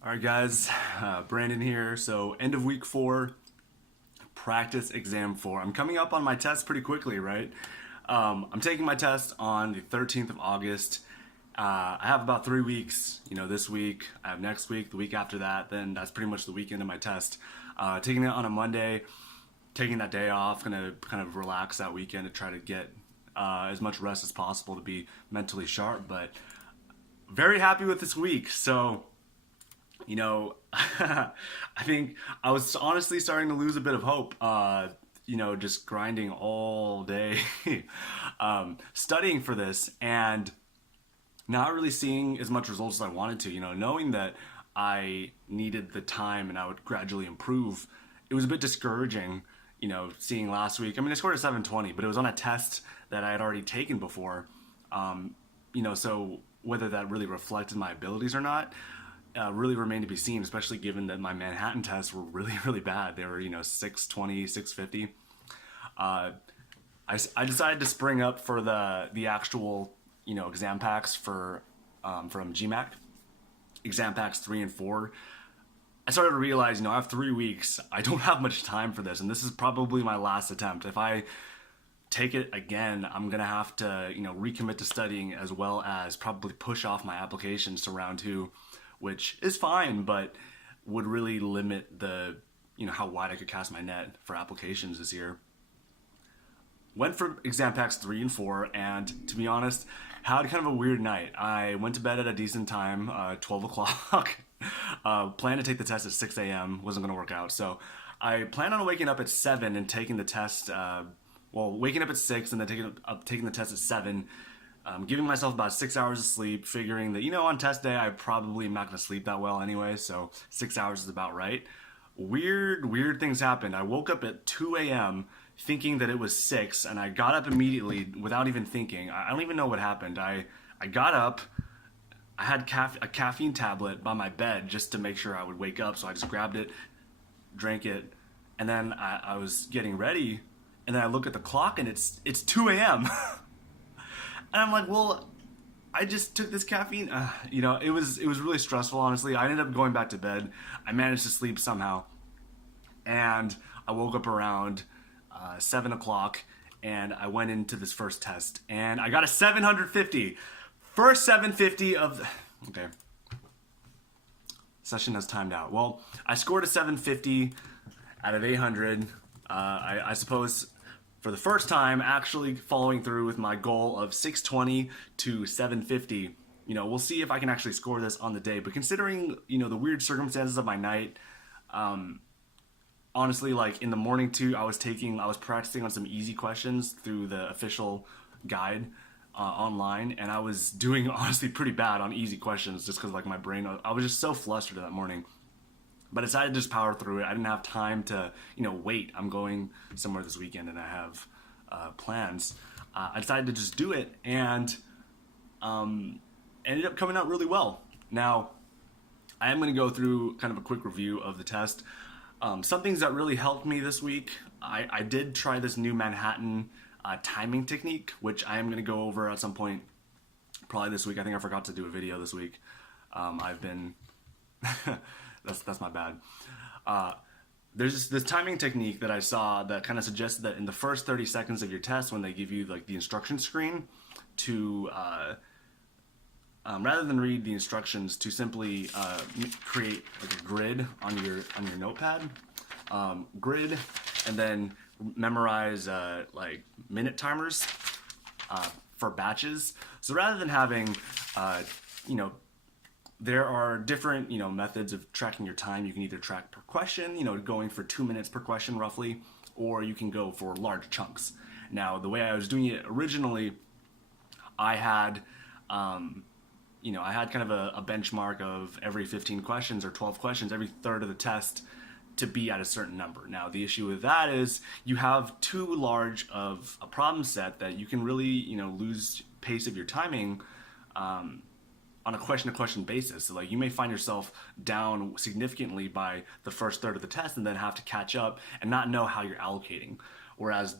All right, guys, Brandon here. So, end of week 4, practice exam 4. I'm coming up on my test pretty quickly, right? I'm taking my test on the 13th of August. I have about 3 weeks, this week, I have next week, the week after that, then that's pretty much the weekend of my test. Taking it on a Monday, taking that day off, gonna kind of relax that weekend to try to get as much rest as possible to be mentally sharp, but very happy with this week. So, I think I was honestly starting to lose a bit of hope. Just grinding all day, studying for this, and not really seeing as much results as I wanted to. Knowing that I needed the time and I would gradually improve, it was a bit discouraging. Seeing last week. I mean, I scored a 720, but it was on a test that I had already taken before. So whether that really reflected my abilities or not really remained to be seen, especially given that my Manhattan tests were really, really bad. They were, 620, 650. I decided to spring up for the actual, exam packs from GMAC, exam packs 3 and 4. I started to realize, I have 3 weeks. I don't have much time for this, and this is probably my last attempt. If I take it again, I'm gonna have to, recommit to studying as well as probably push off my applications to round 2, which is fine, but would really limit the, how wide I could cast my net for applications this year. Went for exam packs 3 and 4, and to be honest, had kind of a weird night. I went to bed at a decent time, 12 o'clock. Planned to take the test at 6 a.m. Wasn't going to work out. So I planned on waking up at 7 and taking the test, waking up at 6 and then taking the test at 7. Giving myself about 6 hours of sleep, figuring that, on test day, I probably am not going to sleep that well anyway, so 6 hours is about right. Weird things happened. I woke up at 2 a.m. thinking that it was 6, and I got up immediately without even thinking. I don't even know what happened. I got up, I had a caffeine tablet by my bed just to make sure I would wake up, so I just grabbed it, drank it, and then I was getting ready, and then I look at the clock, and it's 2 a.m. And I'm like, well, I just took this caffeine. It was really stressful, honestly. I ended up going back to bed. I managed to sleep somehow. And I woke up around 7 o'clock, and I went into this first test. And I got a 750. First 750 of... Okay. Session has timed out. Well, I scored a 750 out of 800. I suppose... for the first time, actually following through with my goal of 620 to 750. We'll see if I can actually score this on the day. But considering, the weird circumstances of my night, honestly, like in the morning too, I was practicing on some easy questions through the official guide online, and I was doing honestly pretty bad on easy questions just because like my brain, I was just so flustered that morning. But I decided to just power through it. I didn't have time to, wait. I'm going somewhere this weekend and I have plans. I decided to just do it and ended up coming out really well. Now, I am going to go through kind of a quick review of the test. Some things that really helped me this week, I did try this new Manhattan timing technique, which I am going to go over at some point probably this week. I think I forgot to do a video this week. I've been... That's my bad. There's this timing technique that I saw that kind of suggested that in the first 30 seconds of your test, when they give you like the instruction screen, to rather than read the instructions, to simply create like a grid on your notepad, grid, and then memorize like minute timers for batches. So rather than having there are different, methods of tracking your time. You can either track per question, going for 2 minutes per question roughly, or you can go for large chunks. Now, the way I was doing it originally, I had, I had kind of a benchmark of every 15 questions or 12 questions, every third of the test to be at a certain number. Now, the issue with that is you have too large of a problem set that you can really, lose pace of your timing, on a question-to-question basis. So like you may find yourself down significantly by the first third of the test and then have to catch up and not know how you're allocating. Whereas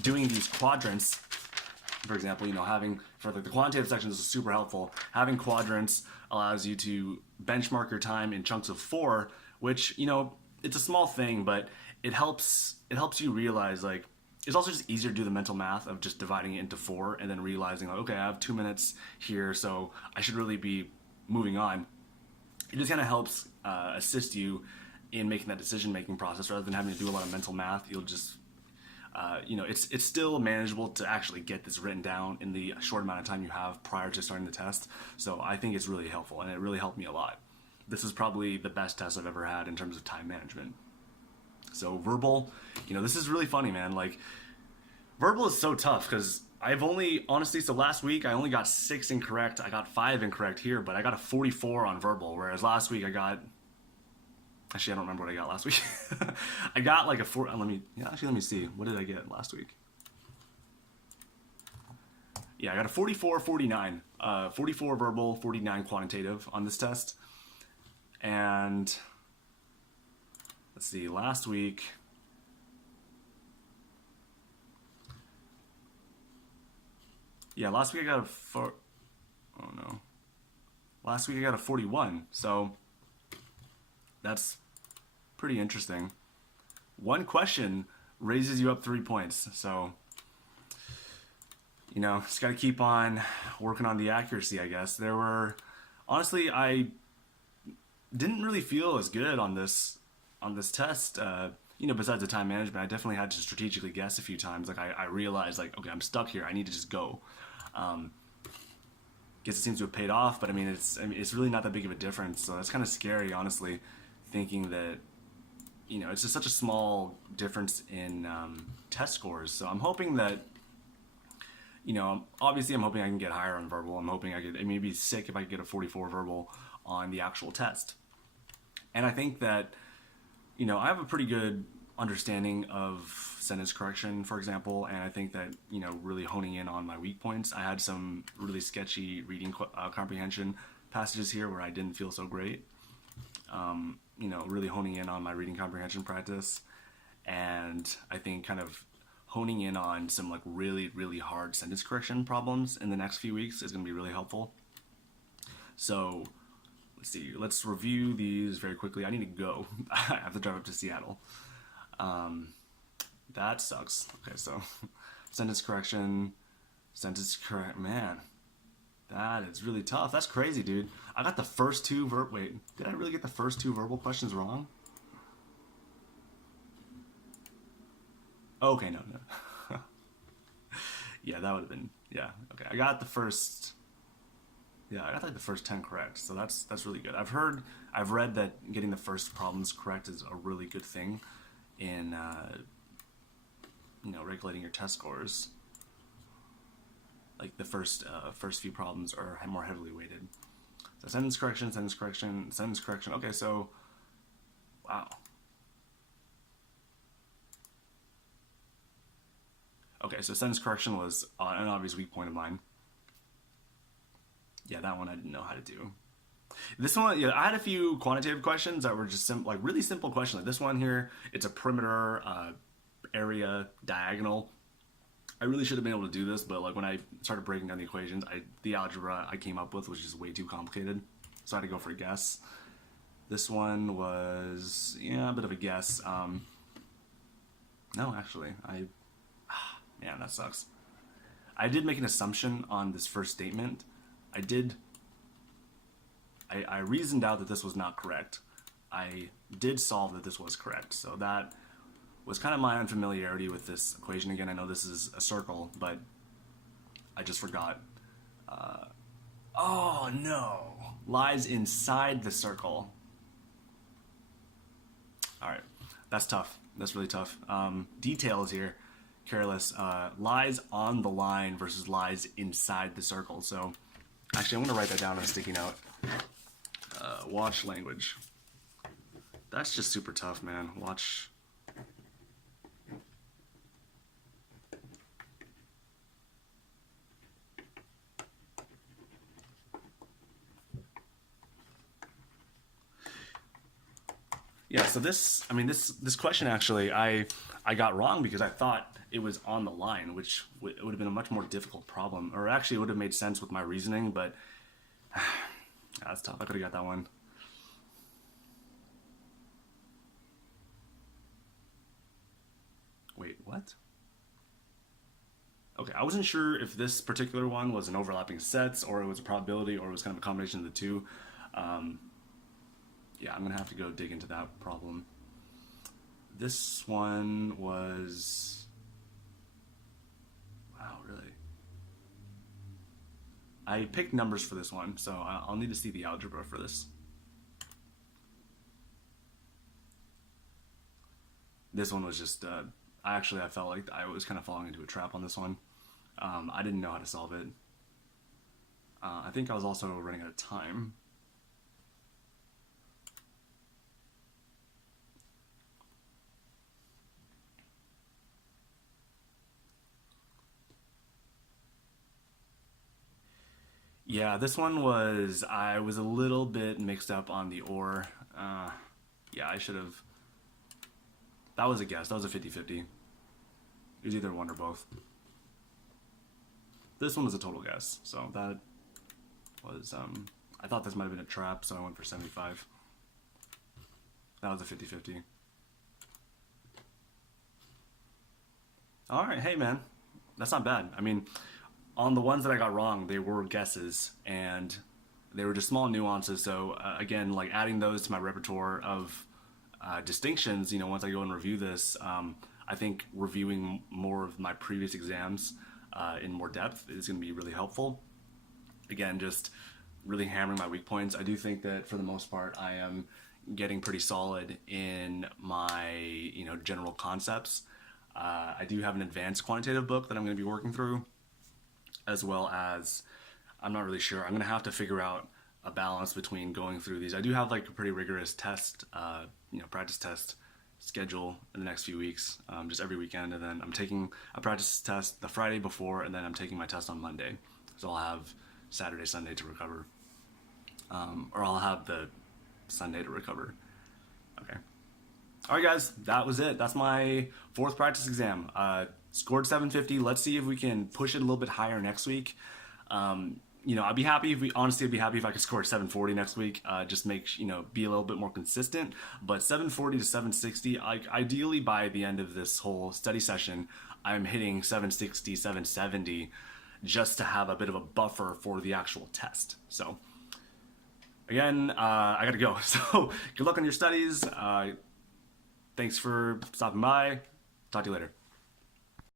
doing these quadrants For example, having for the quantitative section, this is super helpful. Having quadrants allows you to benchmark your time in chunks of 4, which it's a small thing, but it helps you realize, like, it's also just easier to do the mental math of just dividing it into 4 and then realizing, like, okay, I have 2 minutes here, so I should really be moving on. It just kind of helps assist you in making that decision-making process rather than having to do a lot of mental math. You'll just it's still manageable to actually get this written down in the short amount of time you have prior to starting the test. So I think it's really helpful, and it really helped me a lot. This is probably the best test I've ever had in terms of time management. So verbal, this is really funny, man. Like, verbal is so tough because I've only, honestly, so last week I only got 6 incorrect. I got 5 incorrect here, but I got a 44 on verbal, whereas last week I got, actually, I don't remember what I got last week. I got like a 4. Let me see. What did I get last week? Yeah, I got a 44, 49. 44 verbal, 49 quantitative on this test. And let's see, last week, I got a last week I got a 41. So that's pretty interesting. One question raises you up 3 points. So, just got to keep on working on the accuracy, I guess. Honestly, I didn't really feel as good on this test. Besides the time management, I definitely had to strategically guess a few times. Like, I realized, like, okay, I'm stuck here. I need to just go. Guess it seems to have paid off, but it's really not that big of a difference. So that's kind of scary, honestly, thinking that it's just such a small difference in test scores. So I'm hoping that obviously I'm hoping I can get higher on verbal. I'm hoping it may be sick if I could get a 44 verbal on the actual test. And I think that I have a pretty good understanding of sentence correction, for example, and I think that really honing in on my weak points. I had some really sketchy reading comprehension passages here where I didn't feel so great. Really honing in on my reading comprehension practice, and I think kind of honing in on some like really, really hard sentence correction problems in the next few weeks is going to be really helpful. So let's see, let's review these very quickly. I need to go. I have to drive up to Seattle. That sucks. Okay, so sentence correction, man, that is really tough. That's crazy, dude. I got the first 2 wait, did I really get the first 2 verbal questions wrong? Okay, no. Yeah, that would have been, yeah, okay. I got like the first 10 correct, so that's really good. I've read that getting the first problems correct is a really good thing in regulating your test scores. Like the first few problems are more heavily weighted. So sentence correction. Okay, so wow. Okay, so sentence correction was an obvious weak point of mine. Yeah, that one I didn't know how to do. This one, I had a few quantitative questions that were just really simple questions. Like this one here, it's a perimeter area diagonal. I really should have been able to do this, but like when I started breaking down the equations, the algebra I came up with was just way too complicated, so I had to go for a guess. This one was a bit of a guess. No, actually, man, that sucks. I did make an assumption on this first statement. I reasoned out that this was not correct. I did solve that this was correct. So that was kind of my unfamiliarity with this equation. Again, I know this is a circle, but I just forgot. Oh no, lies inside the circle. All right, that's tough. That's really tough. Details here, careless. Lies on the line versus lies inside the circle. So actually, I'm going to write that down on a sticky note. Watch language. That's just super tough, man. Watch. Yeah, so this question actually, I got wrong because I thought it was on the line, which it would have been a much more difficult problem, or actually it would have made sense with my reasoning, but that's tough. I could have got that one. Wait, what? Okay, I wasn't sure if this particular one was an overlapping sets or it was a probability or it was kind of a combination of the two. Um, yeah, I'm gonna have to go dig into that problem. This one was, wow, really? I picked numbers for this one, so I'll need to see the algebra for this. This one was just, I felt like I was kind of falling into a trap on this one. I didn't know how to solve it. I think I was also running out of time. Yeah, this one was, I was a little bit mixed up on the or. Yeah, I should have, that was a guess. That was a 50-50. It was either one or both. This one was a total guess, so that was, I thought this might have been a trap, so I went for 75. That was a 50-50. All right, hey man, that's not bad. I mean, on the ones that I got wrong, they were guesses, and they were just small nuances. So again, like adding those to my repertoire of distinctions, once I go and review this, I think reviewing more of my previous exams in more depth is going to be really helpful. Again, just really hammering my weak points. I do think that for the most part, I am getting pretty solid in my general concepts. I do have an advanced quantitative book that I'm going to be working through, as well as I'm not really sure. I'm going to have to figure out a balance between going through these. I do have like a pretty rigorous test, practice test schedule in the next few weeks, just every weekend. And then I'm taking a practice test the Friday before, and then I'm taking my test on Monday. So I'll have Saturday, Sunday to recover. Or I'll have the Sunday to recover. Okay. All right, guys, that was it. That's my fourth practice exam. Scored 750. Let's see if we can push it a little bit higher next week. I'd be happy if I'd be happy if I could score 740 next week. Just be a little bit more consistent. But 740 to 760, ideally by the end of this whole study session, I'm hitting 760, 770, just to have a bit of a buffer for the actual test. So again, I gotta go. So good luck on your studies. Thanks for stopping by. Talk to you later.